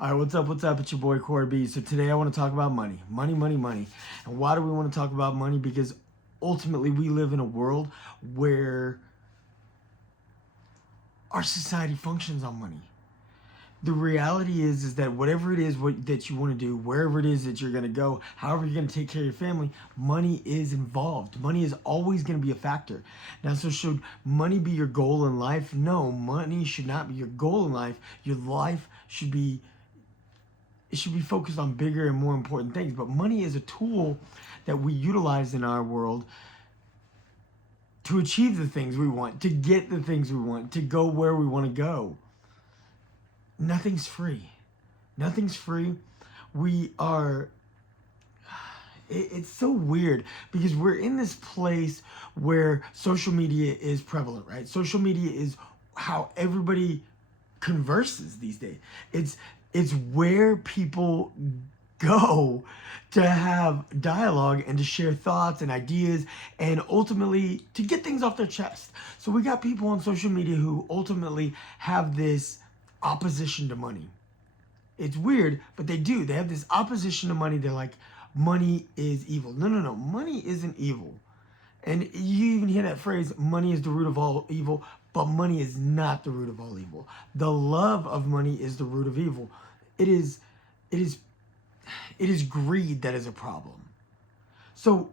All right, what's up? What's up? It's your boy Corey B. So today I want to talk about money. Money, money, money. And why do we want to talk about money? Because ultimately we live in a world where our society functions on money. The reality is that whatever it is that you want to do, wherever it is that you're going to go, however you're going to take care of your family, money is involved. Money is always going to be a factor. Now, so should money be your goal in life? No, money should not be your goal in life. Your life should be focused on bigger and more important things. But money is a tool that we utilize in our world to achieve the things we want, to get the things we want, to go where we want to go. Nothing's free. Nothing's free. We are, it's so weird because we're in this place where social media is prevalent, right? Social media is how everybody converses these days. It's where people go to have dialogue and to share thoughts and ideas and ultimately to get things off their chest. So we got people on social media who ultimately have this opposition to money. It's weird, but they do. They have this opposition to money. They're like, money is evil. No, no, no. Money isn't evil. And you even hear that phrase, money is the root of all evil, but money is not the root of all evil. The love of money is the root of evil. It is greed that is a problem. So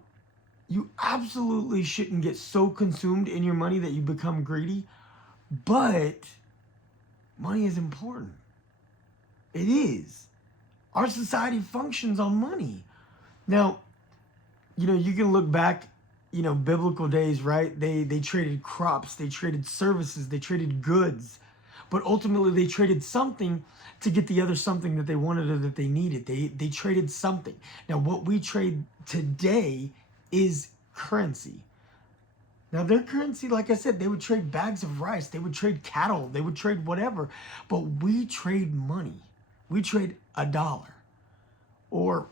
you absolutely shouldn't get so consumed in your money that you become greedy, but money is important. It is. Our society functions on money. Now, you can look back, biblical days, right? They traded crops, they traded services, they traded goods. But ultimately they traded something to get the other something that they wanted or that they needed. They traded something. Now what we trade today is currency. Now their currency, like I said, they would trade bags of rice, they would trade cattle, they would trade whatever. But we trade money. We trade a dollar or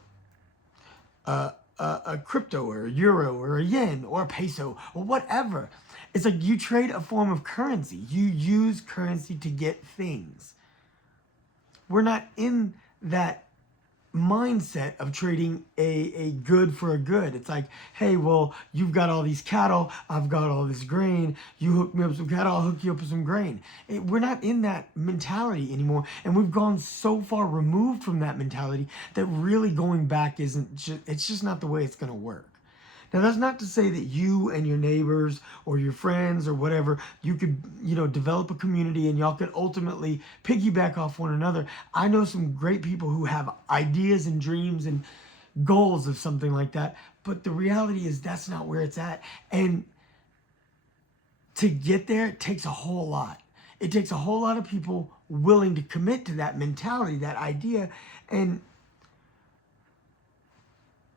a crypto or a euro or a yen or a peso or whatever. It's like you trade a form of currency. You use currency to get things. We're not in that mindset of trading a good for a good. It's like, hey, well, you've got all these cattle, I've got all this grain, you hook me up with some cattle, I'll hook you up with some grain. We're not in that mentality anymore, and we've gone so far removed from that mentality that really going back it's just not the way it's going to work. Now, that's not to say that you and your neighbors or your friends or whatever, you could, develop a community and y'all could ultimately piggyback off one another. I know some great people who have ideas and dreams and goals of something like that. But the reality is that's not where it's at. And to get there, it takes a whole lot. It takes a whole lot of people willing to commit to that mentality, that idea. And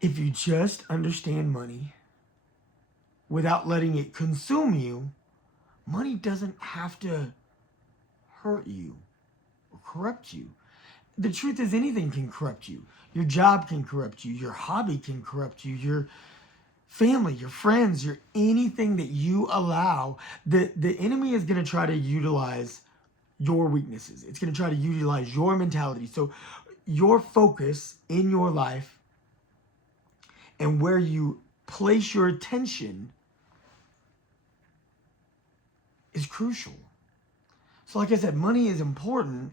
if you just understand money without letting it consume you, money doesn't have to hurt you or corrupt you. The truth is anything can corrupt you. Your job can corrupt you. Your hobby can corrupt you. Your family, your friends, anything that you allow, the enemy is going to try to utilize your weaknesses. It's going to try to utilize your mentality. So your focus in your life and where you place your attention is crucial. So like I said, money is important,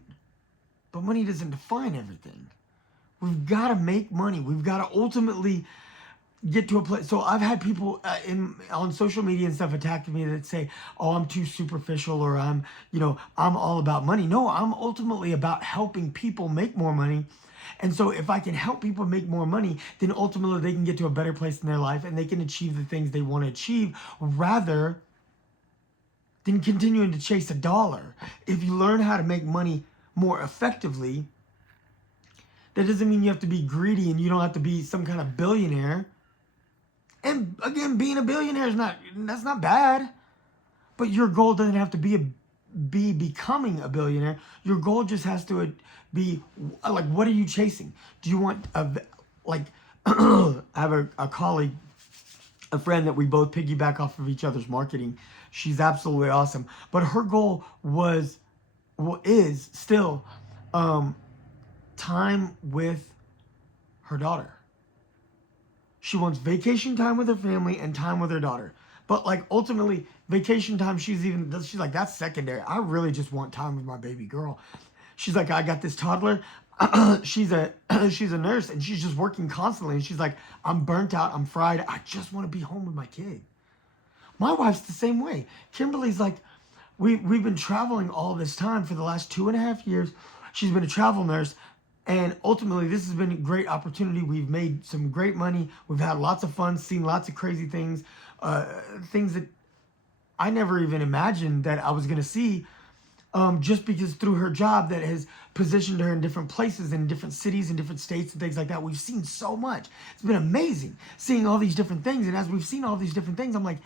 but money doesn't define everything. We've got to make money. We've got to ultimately get to a place. So I've had people on social media and stuff attack me that say, oh, I'm too superficial, or I'm all about money. No, I'm ultimately about helping people make more money. And so if I can help people make more money, then ultimately they can get to a better place in their life and they can achieve the things they want to achieve rather than continuing to chase a dollar. If you learn how to make money more effectively, that doesn't mean you have to be greedy and you don't have to be some kind of billionaire. And again, being a billionaire that's not bad. But your goal doesn't have to be becoming a billionaire. Your goal just has to be like, what are you chasing? Do you want I have a colleague, a friend that we both piggyback off of each other's marketing. She's absolutely awesome. But her goal is still time with her daughter. She wants vacation time with her family and time with her daughter. But like ultimately, vacation time, she's like, that's secondary. I really just want time with my baby girl. She's like, I got this toddler. she's a she's a nurse and she's just working constantly. And she's like, I'm burnt out. I'm fried. I just want to be home with my kid. My wife's the same way. Kimberly's like, we've been traveling all this time for the last 2.5 years. She's been a travel nurse. And ultimately, this has been a great opportunity. We've made some great money. We've had lots of fun, seen lots of crazy things, things that I never even imagined that I was going to see, just because through her job that has positioned her in different places, in different cities, in different states and things like that. We've seen so much. It's been amazing seeing all these different things. And as we've seen all these different things, I'm like,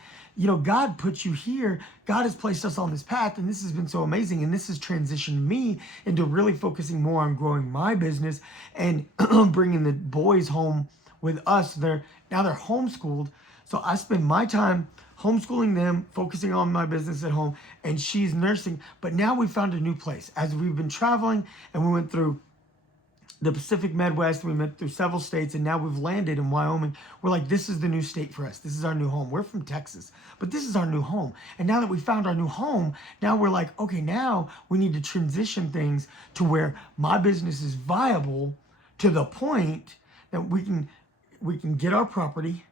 God put you here. God has placed us on this path, and this has been so amazing. And this has transitioned me into really focusing more on growing my business and bringing the boys home with us. Now they're homeschooled. So I spend my time homeschooling them, focusing on my business at home, and she's nursing. But now we found a new place. As we've been traveling, and we went through the Pacific Midwest, we went through several states, and now we've landed in Wyoming. We're like, this is the new state for us. This is our new home. We're from Texas, but this is our new home. And now that we found our new home, now we're like, okay, now we need to transition things to where my business is viable to the point that we can get our property,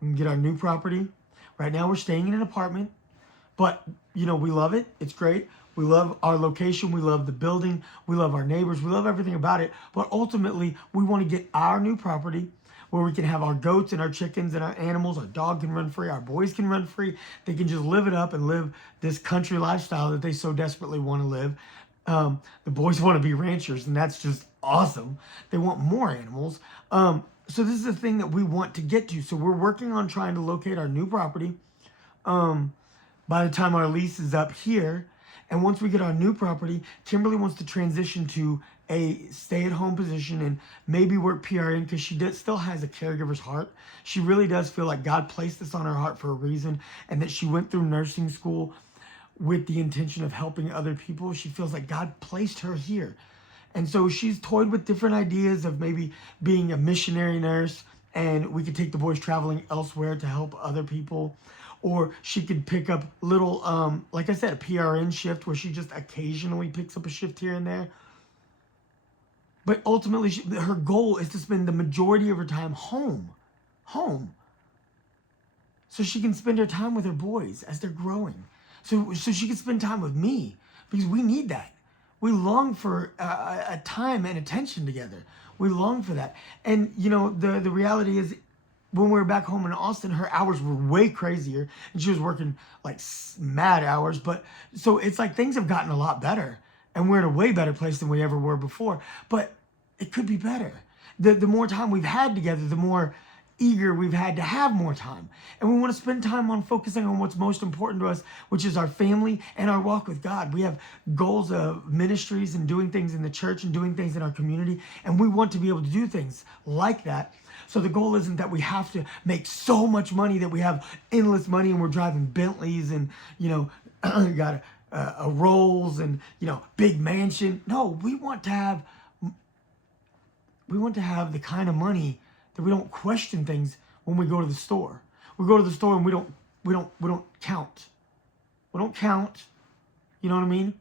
we can get our new property. Right now we're staying in an apartment, but we love it. It's great. We love our location. We love the building. We love our neighbors. We love everything about it. But ultimately, we want to get our new property where we can have our goats and our chickens and our animals. Our dog can run free. Our boys can run free. They can just live it up and live this country lifestyle that they so desperately want to live. The boys want to be ranchers, and that's just awesome. They want more animals. So this is the thing that we want to get to. So we're working on trying to locate our new property by the time our lease is up here. And once we get our new property, Kimberly wants to transition to a stay-at-home position and maybe work PRN because she still has a caregiver's heart. She really does feel like God placed this on her heart for a reason, and that she went through nursing school with the intention of helping other people. She feels like God placed her here. And so she's toyed with different ideas of maybe being a missionary nurse, and we could take the boys traveling elsewhere to help other people. Or she could pick up little, like I said, a PRN shift where she just occasionally picks up a shift here and there. But ultimately, her goal is to spend the majority of her time home. So she can spend her time with her boys as they're growing. So she can spend time with me, because we need that. We long for a time and attention together. We long for that. And, the reality is, when we were back home in Austin, her hours were way crazier, and she was working like mad hours. But so it's like things have gotten a lot better, and we're in a way better place than we ever were before. But it could be better. The more time we've had together, the more eager we've had to have more time. And we want to spend time on focusing on what's most important to us, which is our family and our walk with God. We have goals of ministries and doing things in the church and doing things in our community, and we want to be able to do things like that. So the goal isn't that we have to make so much money that we have endless money and we're driving Bentleys and, got a Rolls and, big mansion. No, we want to have the kind of money that we don't question things when we go to the store. We go to the store and we don't count. We don't count. You know what I mean?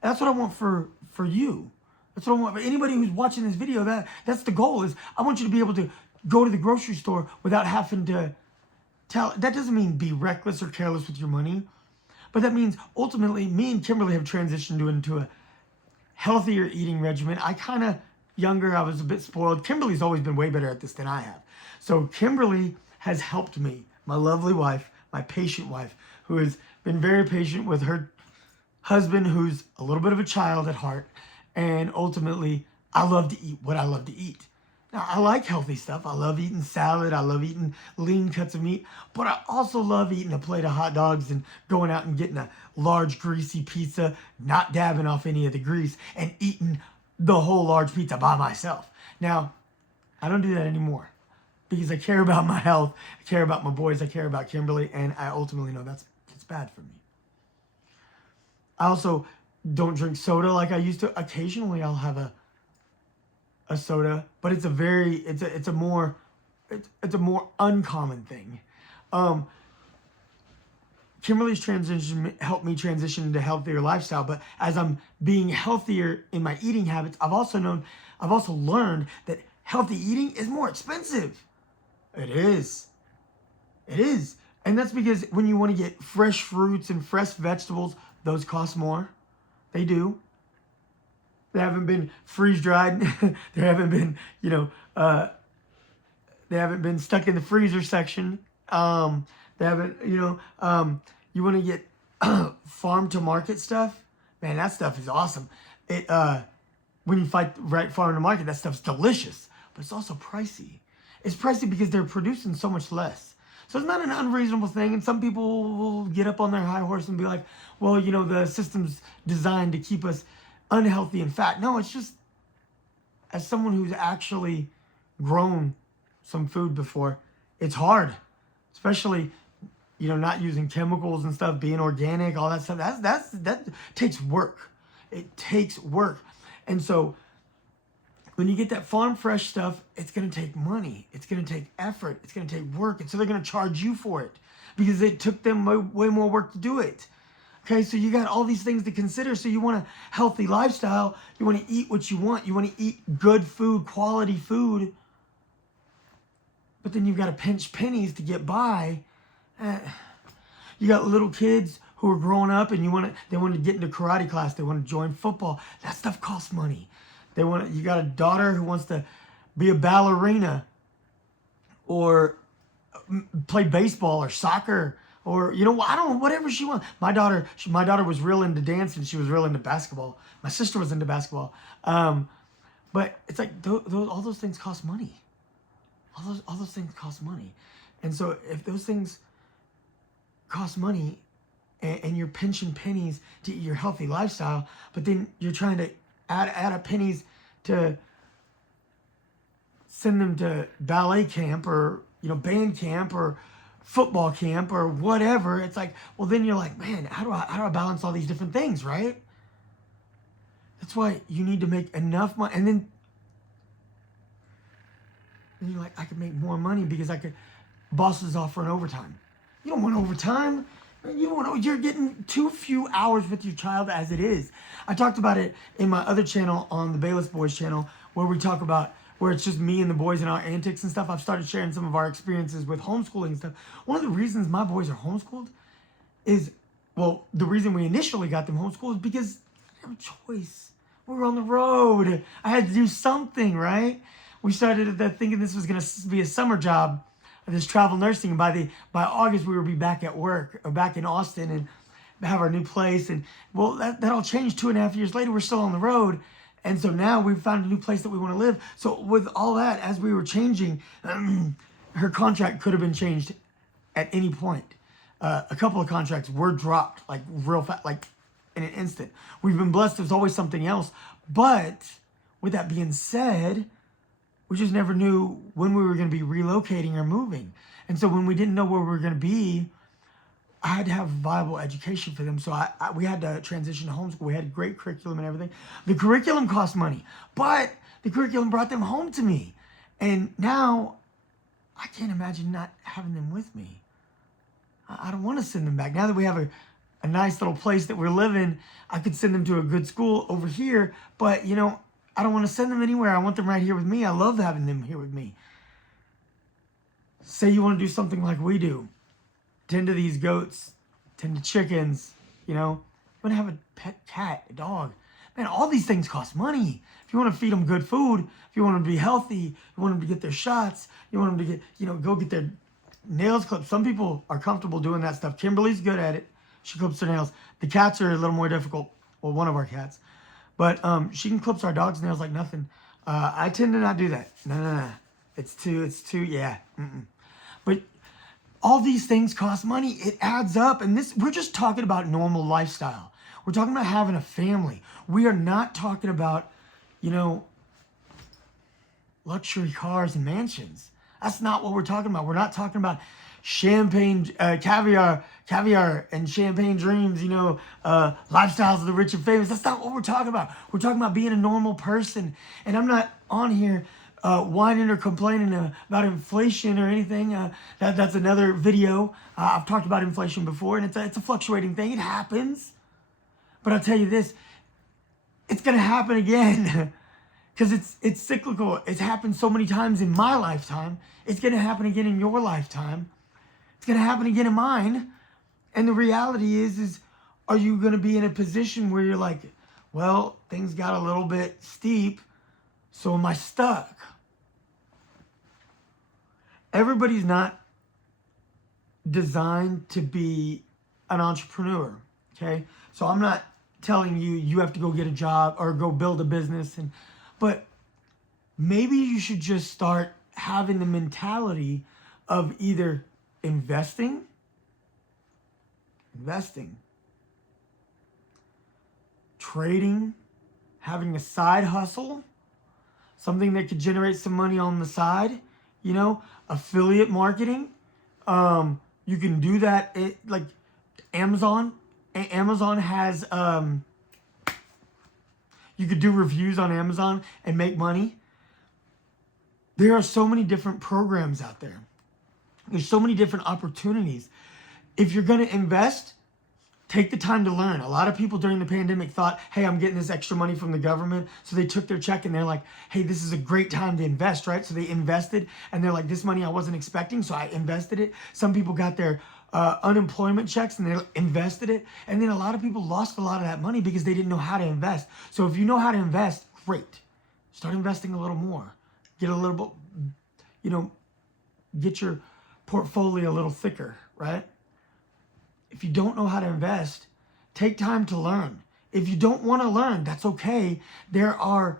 That's what I want for you. That's what I want for anybody who's watching this video. That's the goal. Is I want you to be able to go to the grocery store without having to tell. That doesn't mean be reckless or careless with your money, but that means ultimately me and Kimberly have transitioned into a healthier eating regimen. Younger, I was a bit spoiled. Kimberly's always been way better at this than I have. So Kimberly has helped me, my lovely wife, my patient wife, who has been very patient with her husband, who's a little bit of a child at heart. And ultimately, I love to eat what I love to eat. Now, I like healthy stuff. I love eating salad. I love eating lean cuts of meat. But I also love eating a plate of hot dogs and going out and getting a large greasy pizza, not dabbing off any of the grease, and eating the whole large pizza by myself. Now, I don't do that anymore because I care about my health. I care about my boys. I care about Kimberly. And I ultimately know it's bad for me. I also don't drink soda like I used to. Occasionally, I'll have a a soda, but it's a more uncommon thing. Um, Kimberly's transition helped me transition into healthier lifestyle, but as I'm being healthier in my eating habits, I've also learned that healthy eating is more expensive. It is. It is. And that's because when you want to get fresh fruits and fresh vegetables, those cost more. They do. They haven't been freeze dried. They haven't been, they haven't been stuck in the freezer section. They haven't, you want to get farm to market stuff. Man, that stuff is awesome. When you fight right farm to market, that stuff's delicious, but it's also pricey. It's pricey because they're producing so much less. So it's not an unreasonable thing. And some people will get up on their high horse and be like, well, the system's designed to keep us unhealthy and fat. No, it's just, as someone who's actually grown some food before, it's hard, especially, not using chemicals and stuff, being organic, all that stuff. That takes work. It takes work. And so when you get that farm fresh stuff, it's going to take money. It's going to take effort. It's going to take work. And so they're going to charge you for it because it took them way more work to do it. Okay, so you got all these things to consider. So you want a healthy lifestyle. You want to eat what you want. You want to eat good food, quality food. But then you've got to pinch pennies to get by. You got little kids who are growing up and they want to get into karate class. They want to join football. That stuff costs money. You got a daughter who wants to be a ballerina or play baseball or soccer or, I don't know, whatever she wants. My daughter was real into dance and she was real into basketball. My sister was into basketball. But it's like all those things cost money. All those things cost money. And so if those things cost money and you're pinching pennies to eat your healthy lifestyle, but then you're trying to add up pennies to send them to ballet camp or, band camp or football camp or whatever. It's like, well, then you're like, man, how do I balance all these different things, right? That's why you need to make enough money. And then you're like, I could make more money because boss is offering overtime. You don't want overtime. You're getting too few hours with your child as it is. I talked about it in my other channel on the Bayless Boys channel where we talk about where it's just me and the boys and our antics and stuff. I've started sharing some of our experiences with homeschooling and stuff. One of the reasons my boys are homeschooled is, well, the reason we initially got them homeschooled is because I didn't have a choice. We were on the road. I had to do something, right? We started thinking this was going to be a summer job, this travel nursing. By August, we would be back at work or back in Austin and have our new place. And well, that all changed 2.5 years later. We're still on the road. And so now we've found a new place that we want to live. So with all that, as we were changing, her contract could have been changed at any point. A couple of contracts were dropped like real fast, like in an instant. We've been blessed. There's always something else. But with that being said, we just never knew when we were going to be relocating or moving. And so when we didn't know where we were going to be, I had to have viable education for them. So we had to transition to homeschool. We had a great curriculum and everything. The curriculum cost money, but the curriculum brought them home to me. And now I can't imagine not having them with me. I don't want to send them back. Now that we have a nice little place that we're living, I could send them to a good school over here. But, I don't want to send them anywhere. I want them right here with me. I love having them here with me. Say you want to do something like we do. Tend to these goats, tend to chickens, You want to have a pet cat, a dog. Man, all these things cost money. If you want to feed them good food, if you want them to be healthy, you want them to get their shots, you want them to get, go get their nails clipped. Some people are comfortable doing that stuff. Kimberly's good at it. She clips her nails. The cats are a little more difficult. Well, one of our cats. But she can clip our dog's nails like nothing. I tend to not do that. No. It's too, yeah. But all these things cost money. It adds up. And we're just talking about normal lifestyle. We're talking about having a family. We are not talking about, luxury cars and mansions. That's not what we're talking about. We're not talking about champagne, caviar and champagne dreams, lifestyles of the rich and famous. That's not what we're talking about. We're talking about being a normal person. And I'm not on here whining or complaining about inflation or anything. That's another video. I've talked about inflation before, and it's a fluctuating thing. It happens. But I'll tell you this, it's going to happen again. Because it's cyclical. It's happened so many times in my lifetime. It's going to happen again in your lifetime. It's going to happen again in mine. And the reality is are you going to be in a position where you're like, well, things got a little bit steep, so am I stuck? Everybody's not designed to be an entrepreneur, okay? So I'm not telling you have to go get a job or go build a business, but maybe you should just start having the mentality of either investing, trading, having a side hustle, something that could generate some money on the side, affiliate marketing. You can do that like Amazon. Amazon has, you could do reviews on Amazon and make money. There are so many different programs out there. There's so many different opportunities. If you're going to invest, take the time to learn. A lot of people during the pandemic thought, hey, I'm getting this extra money from the government. So they took their check and they're like, hey, this is a great time to invest, right? So they invested and they're like, this money I wasn't expecting, so I invested it. Some people got their unemployment checks and they invested it. And then a lot of people lost a lot of that money because they didn't know how to invest. So if you know how to invest, great. Start investing a little more. Get a little bit, get your portfolio a little thicker, right? If you don't know how to invest, take time to learn. If you don't want to learn, that's okay. There are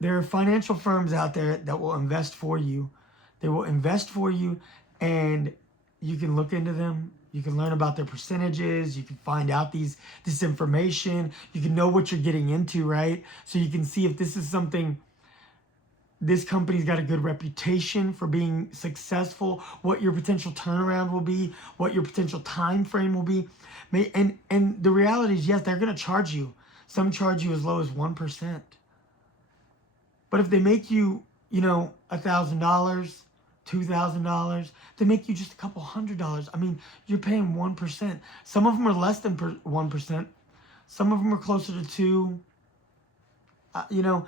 financial firms out there that will invest for you. They will invest for you, and you can look into them. You can learn about their percentages. You can find out this information. You can know what you're getting into, right? So you can see if this is something. This company's got a good reputation for being successful, what your potential turnaround will be, what your potential time frame will be. And the reality is, yes, they're going to charge you. Some charge you as low as 1%. But if they make you, $1,000, $2,000, they make you just a couple $100. I mean, you're paying 1%. Some of them are less than 1%. Some of them are closer to 2%.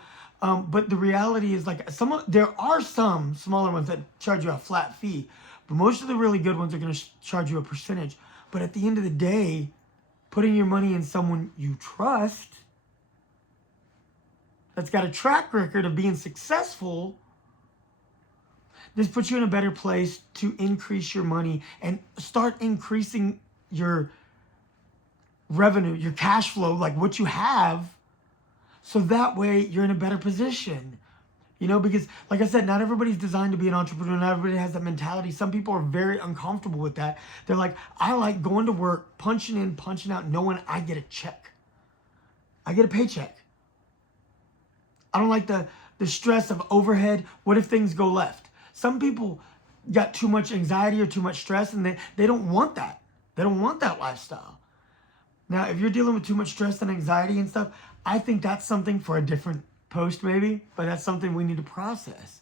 But the reality is, like, there are some smaller ones that charge you a flat fee, but most of the really good ones are going to charge you a percentage. But at the end of the day, putting your money in someone you trust, that's got a track record of being successful, this puts you in a better place to increase your money and start increasing your revenue, your cash flow, like what you have. So that way you're in a better position, because like I said, not everybody's designed to be an entrepreneur. Not everybody has that mentality. Some people are very uncomfortable with that. They're like, I like going to work, punching in, punching out, knowing I get a check. I get a paycheck. I don't like the stress of overhead. What if things go left? Some people got too much anxiety or too much stress, and they don't want that. They don't want that lifestyle. Now, if you're dealing with too much stress and anxiety and stuff, I think that's something for a different post maybe, but that's something we need to process.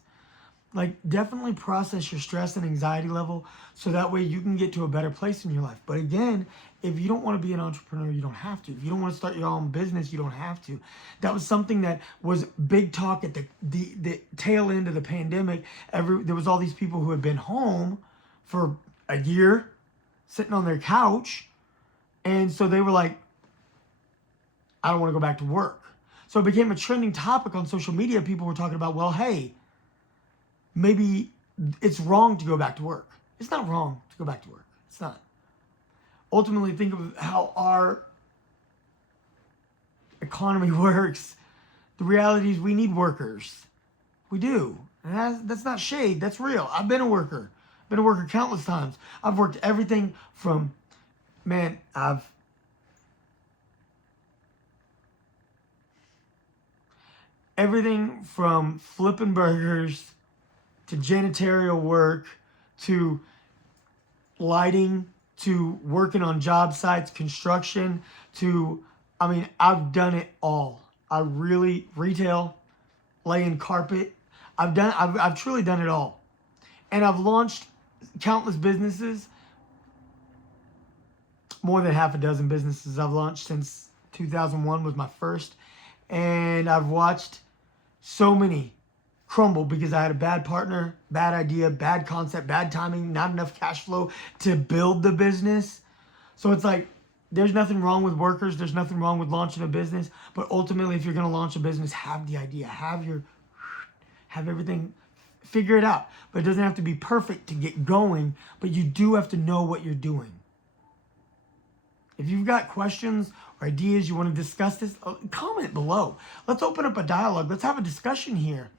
Like, definitely process your stress and anxiety level so that way you can get to a better place in your life. But again, if you don't want to be an entrepreneur, you don't have to. If you don't want to start your own business, you don't have to. That was something that was big talk at the tail end of the pandemic. There was all these people who had been home for a year, sitting on their couch, and so they were like, I don't want to go back to work. So it became a trending topic on social media. People were talking about, well, hey, maybe it's wrong to go back to work. It's not wrong to go back to work. It's not. Ultimately, think of how our economy works. The reality is we need workers. We do. And that's not shade. That's real. I've been a worker. I've been a worker countless times. I've worked everything from, everything from flipping burgers to janitorial work, to lighting, to working on job sites, construction, to, I mean, I've done it all. I really, retail, laying carpet. I've truly done it all. And I've launched countless businesses. More than half a dozen businesses I've launched since 2001 was my first. And I've watched so many crumble because I had a bad partner, bad idea, bad concept, bad timing, not enough cash flow to build the business. So it's like, there's nothing wrong with workers. There's nothing wrong with launching a business. But ultimately, if you're going to launch a business, have the idea, have everything, figure it out. But it doesn't have to be perfect to get going, but you do have to know what you're doing. If you've got questions or ideas, you want to discuss this, comment below. Let's open up a dialogue. Let's have a discussion here.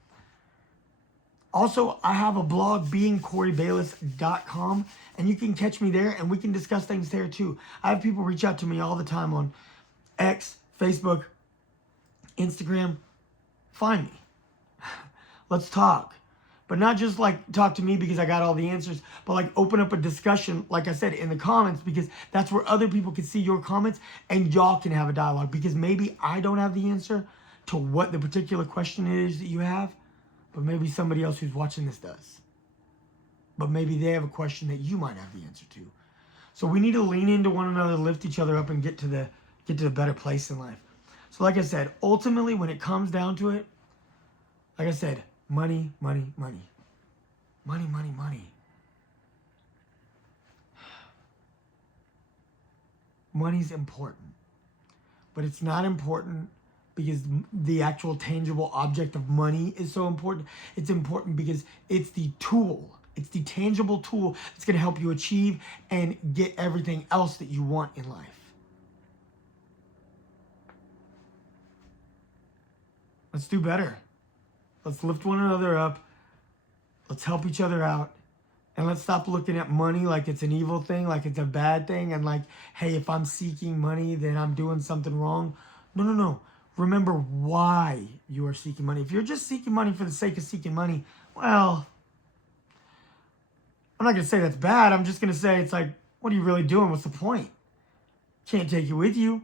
Also, I have a blog, beingcoreybayless.com, and you can catch me there, and we can discuss things there too. I have people reach out to me all the time on X, Facebook, Instagram. Find me. Let's talk. But not just like talk to me because I got all the answers, but like open up a discussion, like I said, in the comments, because that's where other people can see your comments and y'all can have a dialogue. Because maybe I don't have the answer to what the particular question is that you have, but maybe somebody else who's watching this does. But maybe they have a question that you might have the answer to. So we need to lean into one another, lift each other up, and get to the better place in life. So like I said, ultimately when it comes down to it, like I said, money, money, money. Money, money, money. Money's important. But it's not important because the actual tangible object of money is so important. It's important because it's the tool. It's the tangible tool that's going to help you achieve and get everything else that you want in life. Let's do better. Let's lift one another up. Let's help each other out. And let's stop looking at money like it's an evil thing, like it's a bad thing. And like, hey, if I'm seeking money, then I'm doing something wrong. No, no, no. Remember why you are seeking money. If you're just seeking money for the sake of seeking money, well, I'm not going to say that's bad. I'm just going to say it's like, what are you really doing? What's the point? Can't take it with you.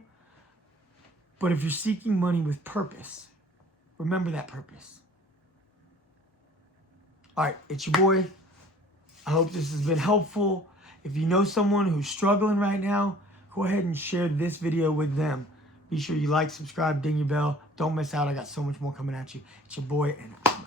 But if you're seeking money with purpose, remember that purpose. All right, it's your boy. I hope this has been helpful. If you know someone who's struggling right now, go ahead and share this video with them. Be sure you like, subscribe, ding your bell. Don't miss out. I got so much more coming at you. It's your boy, and I'm